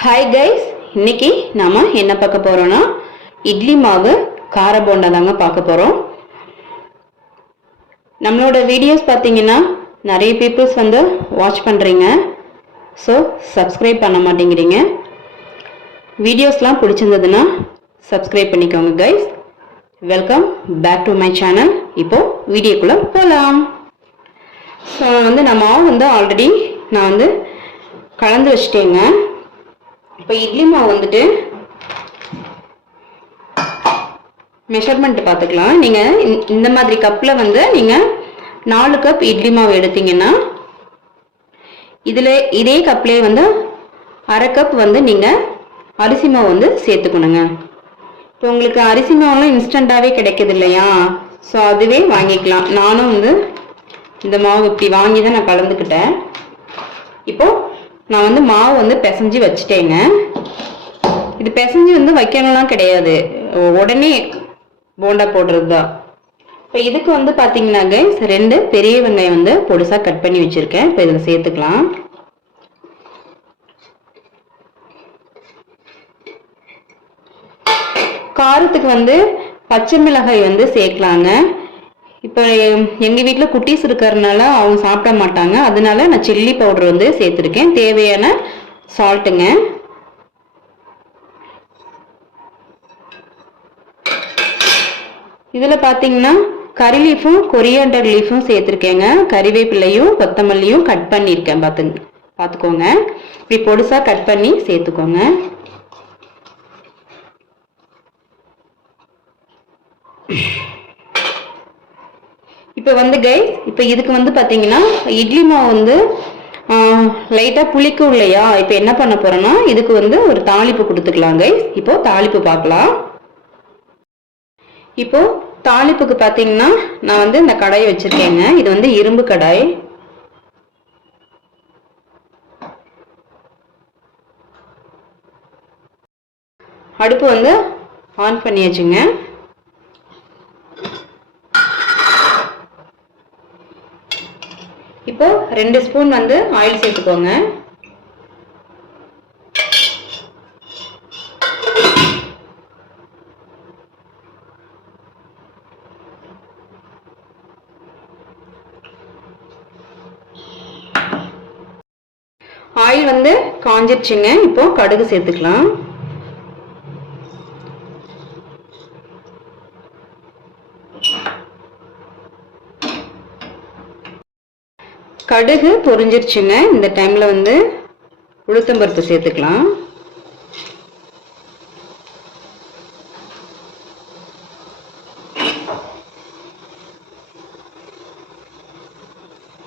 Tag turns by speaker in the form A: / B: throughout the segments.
A: Hi guys இன்னைக்கு நாம என்ன பார்க்க போறோம்னா இட்லி மாவு கார போண்டா தாங்க பார்க்க போறோம். நம்மளோட வீடியோஸ் பார்த்தீங்கன்னா நிறைய பீப்புள்ஸ் வந்து வாட்ச் பண்ணுறீங்க ஸோ சப்ஸ்கிரைப் பண்ண மாட்டேங்கிறீங்க. வீடியோஸ்லாம் பிடிச்சிருந்ததுன்னா சப்ஸ்கிரைப் பண்ணிக்கோங்க guys welcome back to my channel இப்போ வீடியோக்குள்ளே போகலாம் ஸோ வந்து நான் மாவு வந்து ஆல்ரெடி நான் வந்து கலந்து வச்சிட்டேங்க. இப்போ இட்லி மாவு வந்துட்டு மெஷர்மெண்ட் பார்த்துக்கலாம். நீங்கள் இந்த மாதிரி கப்பில் வந்து நீங்கள் நாலு கப் இட்லி மாவு எடுத்தீங்கன்னா இதில் இதே கப்லேயே வந்து அரை கப் வந்து நீங்கள் அரிசி மாவு வந்து சேர்த்துக்கணுங்க. இப்போ உங்களுக்கு அரிசி மாவுலாம் இன்ஸ்டண்ட்டாகவே கிடைக்கிது இல்லையா? ஸோ அதுவே வாங்கிக்கலாம். நானும் வந்து இந்த மாவு இப்படி வாங்கி தான் நான் கலந்துக்கிட்டேன். இப்போது நான் வந்து மாவு வந்து பிசைஞ்சு வச்சுட்டேங்க. இது பிசைஞ்சு வந்து வைக்கணும்லாம் கிடையாது. உடனே போண்டா போடுறது தான் இப்போ இதுக்கு வந்து பார்த்தீங்கன்னா கைஸ் ரெண்டு பெரிய வெங்காயம் வந்து பொடிசாக கட் பண்ணி வச்சுருக்கேன். இப்போ இதில் சேர்த்துக்கலாம். காரத்துக்கு வந்து பச்சை மிளகாய் வந்து சேர்க்கலாங்க. இப்போ எங்கள் வீட்டில் குட்டீஸ் இருக்கிறதுனால அவங்க சாப்பிட மாட்டாங்க. அதனால நான் சில்லி பவுடர் வந்து சேர்த்துருக்கேன். தேவையான சால்ட்டுங்க இதில் பார்த்தீங்கன்னா கறி லீஃபும் கொரியாண்டர் லீஃபும் சேர்த்துருக்கேங்க. கறிவேப்பிலையும் கொத்தமல்லியும் கட் பண்ணியிருக்கேன். பார்த்துங்க பார்த்துக்கோங்க இப்படி பொடுசாக கட் பண்ணி சேர்த்துக்கோங்க. இப்போ வந்து கைஸ் இப்போ இதுக்கு வந்து பார்த்தீங்கன்னா இட்லி மாவு வந்து லைட்டாக புளிக்கும் இல்லையா? இப்போ என்ன பண்ண போகிறோன்னா இதுக்கு வந்து ஒரு தாளிப்பு கொடுத்துக்கலாம் கைஸ் இப்போ தாளிப்பு பார்க்கலாம். இப்போ தாளிப்புக்கு பார்த்தீங்கன்னா நான் வந்து இந்த கடாயை வச்சிருக்கேங்க. இது வந்து இரும்பு கடாய். அடுப்பு வந்து ஆன் பண்ணியாச்சுங்க. இப்போ ரெண்டு ஸ்பூன் வந்து ஆயில் சேர்த்துக்கோங்க. ஆயில் வந்து காஞ்சிருச்சுங்க. இப்போ கடுகு சேர்த்துக்கலாம். கடுகு பொரிஞ்சிருச்சுங்க. இந்த டைமில் வந்து உளுத்தம்பருப்பு சேர்த்துக்கலாம்.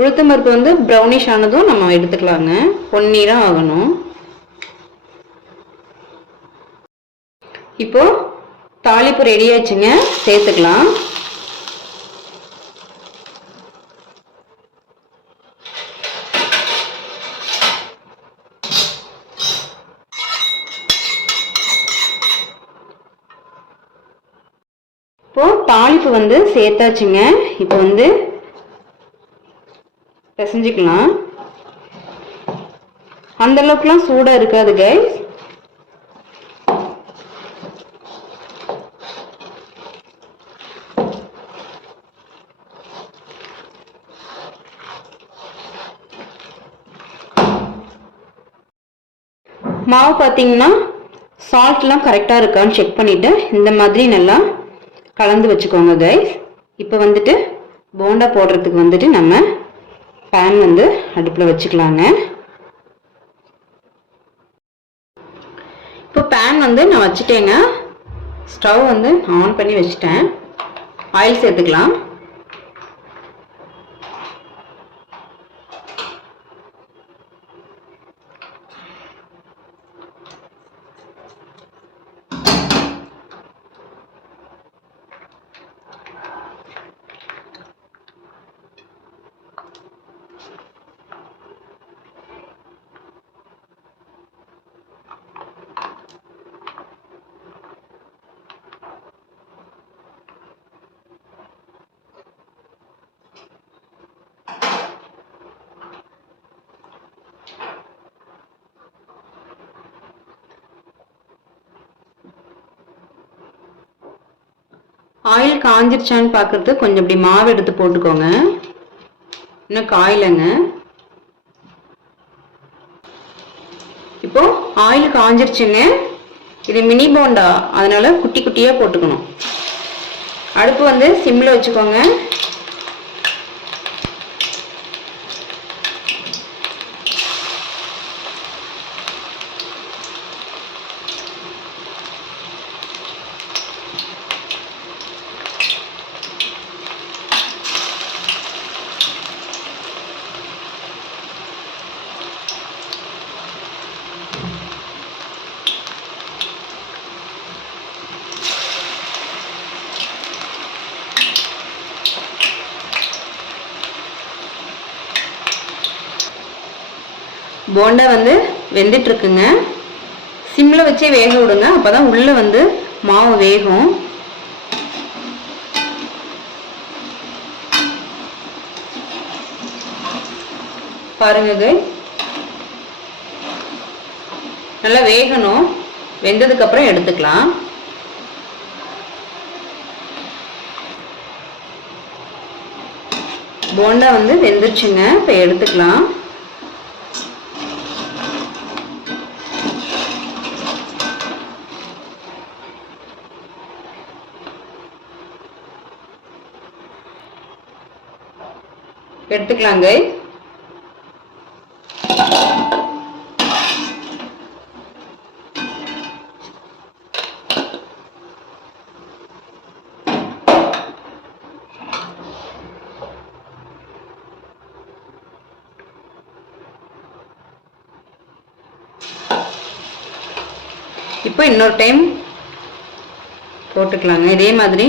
A: உளுத்தம்பருப்பு வந்து ப்ரௌனிஷ் ஆனதும் நம்ம எடுத்துக்கலாங்க. பொன்னீரம் ஆகணும். இப்போ தாளிப்பு ரெடி ஆச்சுங்க சேர்த்துக்கலாம். இப்போ தாளிப்பு வந்து சேர்த்தாச்சுங்க. இப்போ வந்து பிசைஞ்சிக்கலாம். அந்த அளவுக்குலாம் சூடாக இருக்காது கைஸ் மாவு பார்த்தீங்கன்னா சால்ட்லாம் கரெக்டாக இருக்கான்னு செக் பண்ணிவிட்டு இந்த மாதிரி நல்லா கலந்து வச்சுக்கோங்க கைஸ் இப்போ வந்துட்டு போண்டா போடுறதுக்கு வந்துட்டு நம்ம பேன் வந்து அடுப்பில் வச்சுக்கலாங்க. இப்போ பேன் வந்து நான் வச்சுட்டேங்க. ஸ்டவ் வந்து ஆன் பண்ணி வச்சுட்டேன். ஆயில் சேர்த்துக்கலாம். ஆயில் காஞ்சிருச்சான்னு பார்க்கறது கொஞ்சம் இப்படி மாவு எடுத்து போட்டுக்கோங்க. இன்னும் காயிலங்க. இப்போ ஆயில் காஞ்சிருச்சுங்க. இது மினி போண்டா அதனால குட்டி குட்டியா போட்டுக்கணும். அடுப்பு வந்து சிம்ல வச்சுக்கோங்க. போண்டா வந்து வெந்துட்டுருக்குங்க. சிம்மில் வச்சே வேக விடுங்க. அப்போ தான் உள்ளே வந்து மாவு வேகும். பாருங்க நல்லா வேகணும். வெந்ததுக்கப்புறம் எடுத்துக்கலாம். போண்டா வந்து வெந்துருச்சுங்க. இப்போ எடுத்துக்கலாம். எடுத்துக்கலாங்க. இப்போ இன்னொரு டைம் போட்டுக்கலாங்க. இதே மாதிரி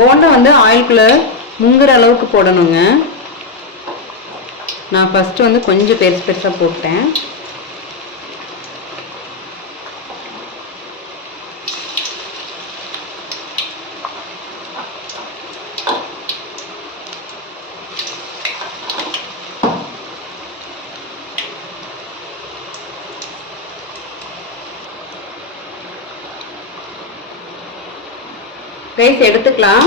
A: போண்டா வந்து ஆயில்குள்ளே முங்குற அளவுக்கு போடணுங்க. நான் ஃபஸ்ட்டு வந்து கொஞ்சம் பெருசு பெருசாக போட்டேன். ரைஸ் எடுத்துக்கலாம்.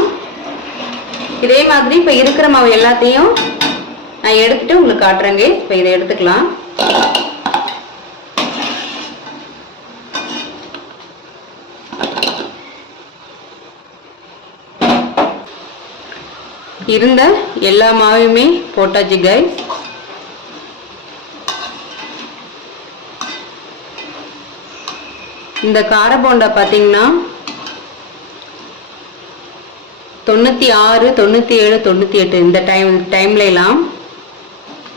A: இதே மாதிரி இப்போ இருக்கிற மாவு எல்லாத்தையும் நான் எடுத்துட்டு உங்களுக்கு காட்டுறேங்க. இப்போ இதை எடுத்துக்கலாம். இருந்த எல்லா மாவையுமே போட்டாச்சு கைஸ் இந்த கார போண்டா பார்த்தீங்கன்னா தொண்ணூற்றி ஆறு தொண்ணூற்றி ஏழு தொண்ணூற்றி எட்டு இந்த டைம் டைம்ல எல்லாம்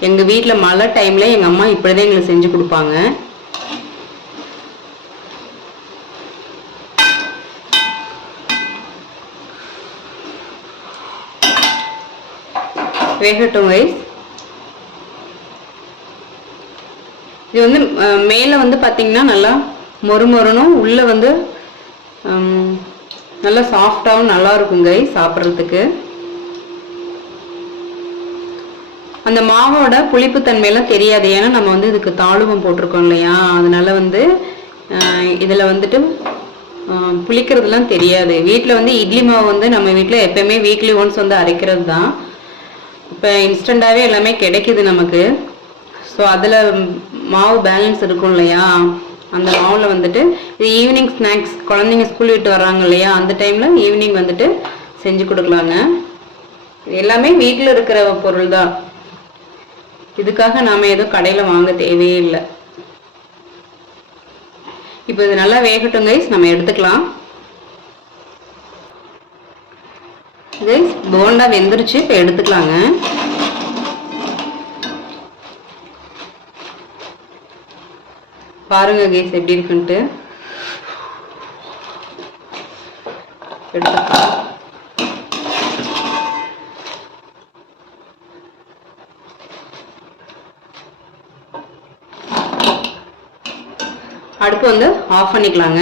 A: எங்கள் வீட்டில் மழை டைமில் எங்கள் அம்மா இப்படி தான் எங்களுக்கு செஞ்சு கொடுப்பாங்க. வேகட்டும் வைஸ் இது வந்து மேலே வந்து பார்த்தீங்கன்னா நல்லா மொறு மொறுனும் உள்ளே வந்து நல்லா சாஃப்டாகவும் நல்லா இருக்குங்க சாப்பிட்றதுக்கு. அந்த மாவோட புளிப்புத்தன்மையெல்லாம் தெரியாது. ஏன்னா நம்ம வந்து இதுக்கு தாளுவம் போட்டிருக்கோம் இல்லையா? அதனால வந்து இதில் வந்துட்டு புளிக்கிறதுலாம் தெரியாது. வீட்டில் வந்து இட்லி மாவு வந்து நம்ம வீட்டில் எப்பயுமே வீக்லி ஒன்ஸ் வந்து அரைக்கிறது தான் இப்போ இன்ஸ்டண்ட்டாகவே எல்லாமே கிடைக்குது நமக்கு. ஸோ அதில் மாவு பேலன்ஸ் இருக்கும் இல்லையா? அந்த மாவில் வந்துட்டு இது ஈவினிங் ஸ்நாக்ஸ் குழந்தைங்க ஸ்கூல் விட்டு வர்றாங்க இல்லையா? அந்த டைமில் ஈவினிங் வந்துட்டு செஞ்சு கொடுக்கலாங்க. எல்லாமே வீட்டில் இருக்கிற பொருள் தான். இதுக்காக நாம் எதுவும் கடையில் வாங்க தேவையே இல்லை. இப்போ இது நல்லா வேகட்டும் கைஸ் நம்ம எடுத்துக்கலாம். கைஸ் போண்டா வெந்துருச்சு. இப்போ எடுத்துக்கலாங்க. பாருங்க கைஸ் எப்படி இருக்குன்ட்டு. எடுத்துக்கலாம். அடுப்பு வந்து ஆஃப் பண்ணிக்கலாங்க.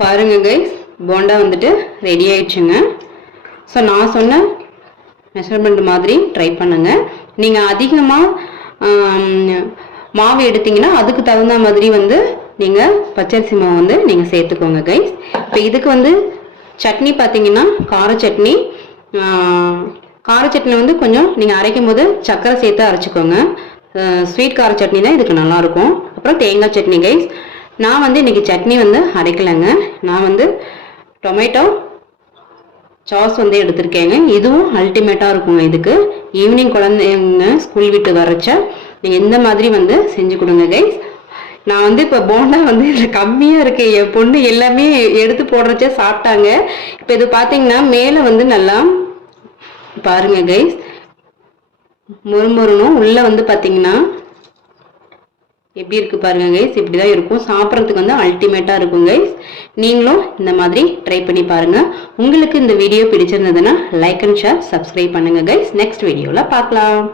A: பாருங்க கைஸ் போண்டா வந்துட்டு ரெடி ஆயிடுச்சுங்க. ஸோ நான் சொன்ன மெஷர்மெண்ட் மாதிரி ட்ரை பண்ணுங்க. நீங்கள் அதிகமாக மாவு எடுத்தீங்கன்னா அதுக்கு தகுந்த மாதிரி வந்து நீங்கள் பச்சரிசி மாவு வந்து நீங்கள் சேர்த்துக்கோங்க கைஸ் இப்போ இதுக்கு வந்து சட்னி பார்த்தீங்கன்னா கார சட்னி கார சட்னி வந்து கொஞ்சம் நீங்கள் அரைக்கும் போது சர்க்கரை சேர்த்து அரைச்சிக்கோங்க. ஸ்வீட் கார சட்னி தான் இதுக்கு நல்லாயிருக்கும். அப்புறம் தேங்காய் சட்னி கைஸ் நான் வந்து இன்றைக்கி சட்னி வந்து அரைக்கலைங்க. நான் வந்து டொமேட்டோ சாஸ் வந்து எடுத்திருக்கேங்க. இதுவும் அல்டிமேட்டாக இருக்குங்க இதுக்கு. ஈவினிங் குழந்தைங்க ஸ்கூல் விட்டு வரச்ச நீங்கள் இந்த மாதிரி வந்து செஞ்சு கொடுங்க கைஸ் நான் வந்து இப்போ போண்டா வந்து இதில் கம்மியாக இருக்கு. என் பொண்ணு எல்லாமே எடுத்து போடுறச்சே சாப்பிட்டாங்க. இப்போ இது பார்த்தீங்கன்னா மேலே வந்து நல்லா பாருங்க கைஸ் முறுமுறுனும் உள்ளே வந்து பார்த்தீங்கன்னா எப்படி இருக்கு பாருங்க கைஸ் இப்படி தான் இருக்கும். சாப்பிட்றதுக்கு வந்து அல்டிமேட்டாக இருக்கும் கைஸ் நீங்களும் இந்த மாதிரி ட்ரை பண்ணி பாருங்க. உங்களுக்கு இந்த வீடியோ பிடிச்சிருந்ததுன்னா லைக் அண்ட் ஷேர் சப்ஸ்கிரைப் பண்ணுங்க கைஸ் நெக்ஸ்ட் வீடியோவில் பார்க்கலாம்.